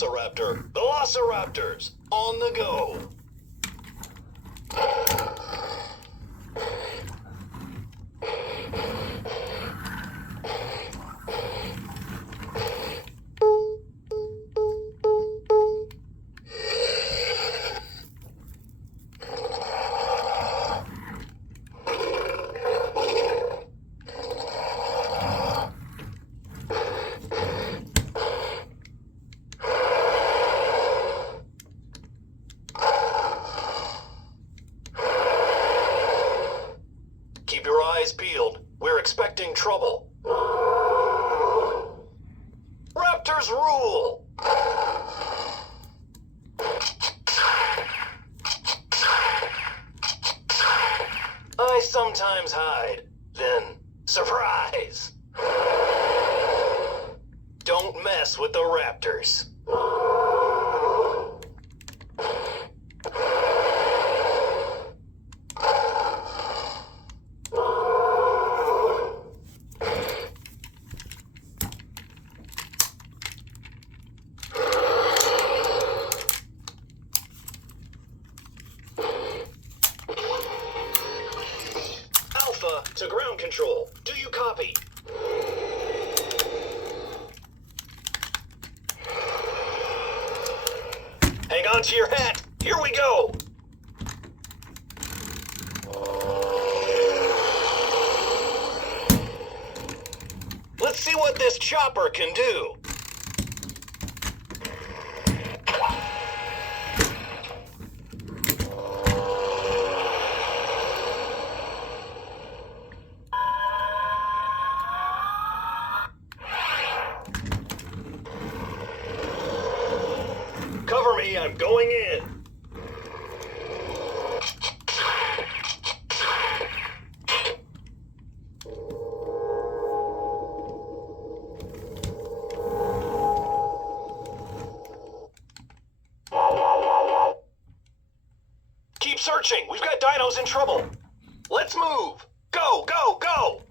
Velociraptor. Velociraptors, on the go. Keep your eyes peeled. We're expecting trouble. Raptors rule! I sometimes hide, then surprise! Don't mess with the raptors. Alpha to ground control. Do you copy? Hang on to your hat. Here we go. Let's see what this chopper can do. Cover me, I'm going in. Keep searching, we've got dinos in trouble. Let's move. Go, go, go!